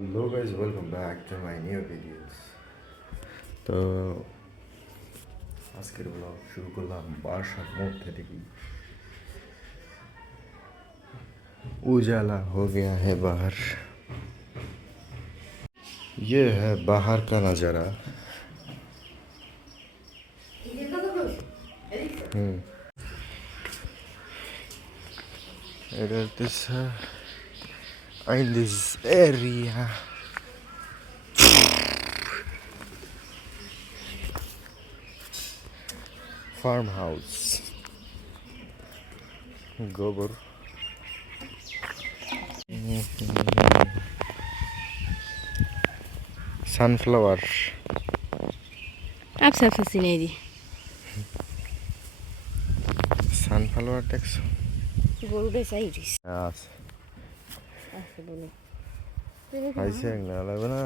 Hello guys, welcome back to my new videos. তো আজকের blog শুরু করলাম বাসার মধ্যে থেকে। उजाला हो गया है बाहर। ये है बाहर का नज़ारा। It is this in this area. Farmhouse. Gobor. Sunflower. Apsa fascinati. Sunflower দেখছো? গরুটা চাইরিস আছে আছে বলে খাইছে না লাগবে না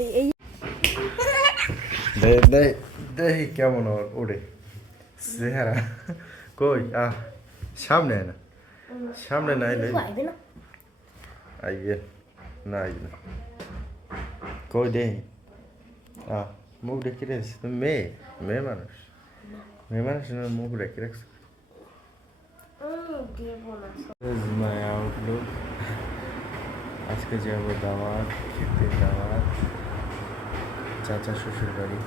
এই এই দে দে দেখি কেমন ওড়ে চেহারা কই সামনে না সামনে না এলে আইবে না আইয়ে না আইয়ে না কই দে মুখ ডেকে রেখেছিস তুমি মেয়ে মানুষ না মুখ ডেকে রাখছো my outlook আজকে যাবো দাওয়াত খেতে দাওয়াত চাচা শ্বশুর বাড়ি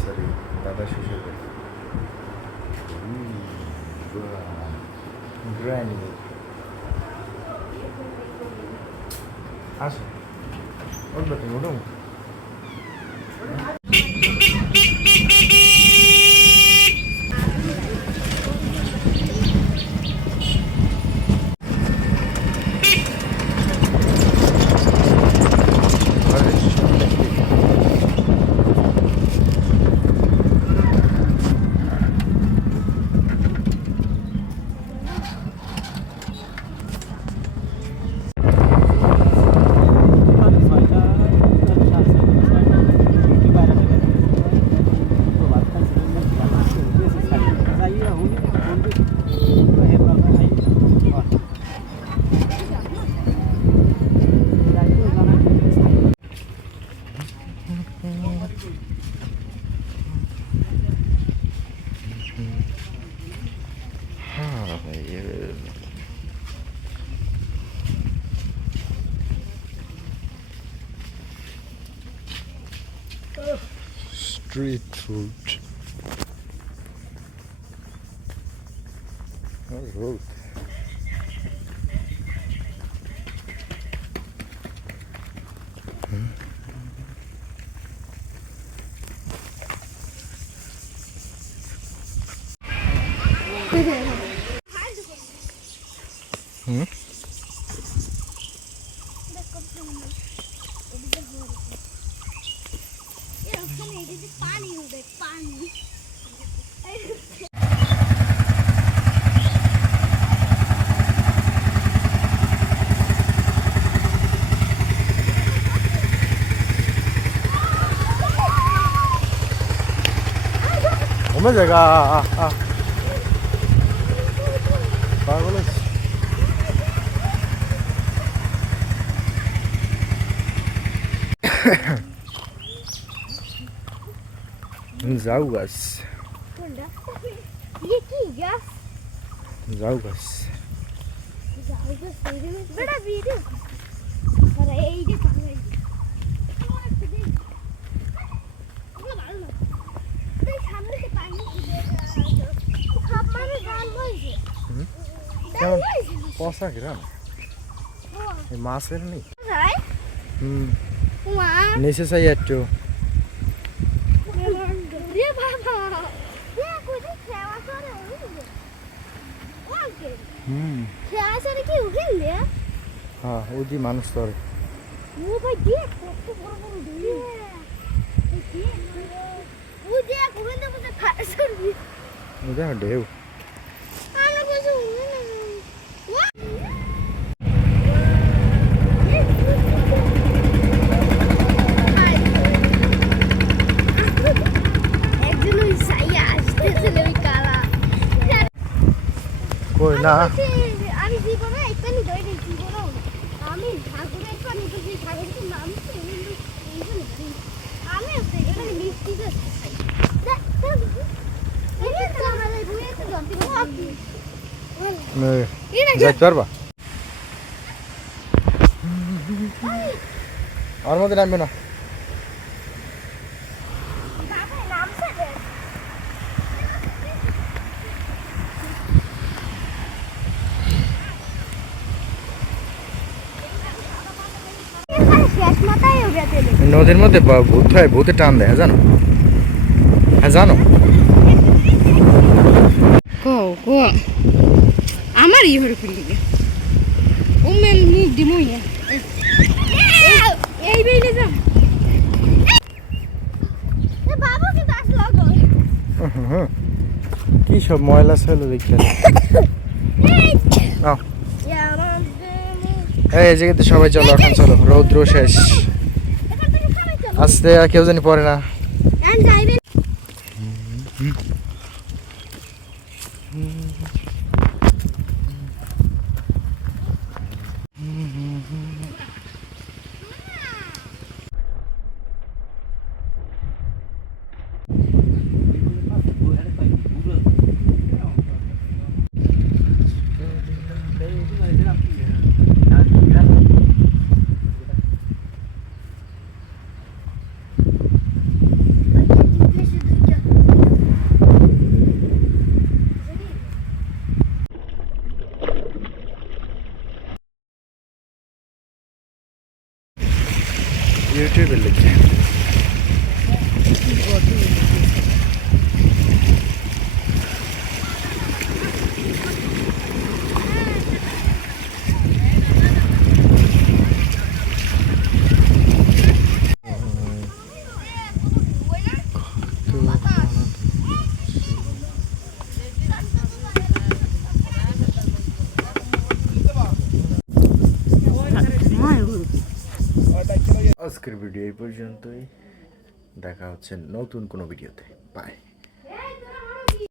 সরি দাদা শ্বশুর বাড়ি গ্র্যান্ড আসো উঠবে তুমি উঠুন Street food. Road. 오면 제가 পাগল যাও গাছ কি গাছ যাও গাছ বড় ভিডিও আরে এই যে কেমন পচা গ্রাম এই মাছের নেই নিচে চাই একটু হ্যাঁ ওই মানুষ তো ঢেউ কই না আমি জীবনে একটা নি দই দিই জীবনে আমি যাইতে পারবা আর মধ্যে নামবে না নদীর মধ্যে ভূত হয় ভূতে টান দেয় হ্যাঁ জানো হ্যাঁ জানো কো আমার ই হরে ফেলি ও মেল মুখ দিমই না এই বেইলে যা এ বাবু কি দাস লাগো কি সব ময়লা ছিল দেখতে নাও এই জায়গাতে সবাই চলো এখন চলো রৌদ্র শেষ আস্তে আর কেউ জানি পড়ে না ইউটিউবে লিখে আজকের ভিডিও এই পর্যন্তই দেখা হচ্ছে নতুন কোনো ভিডিওতে বাই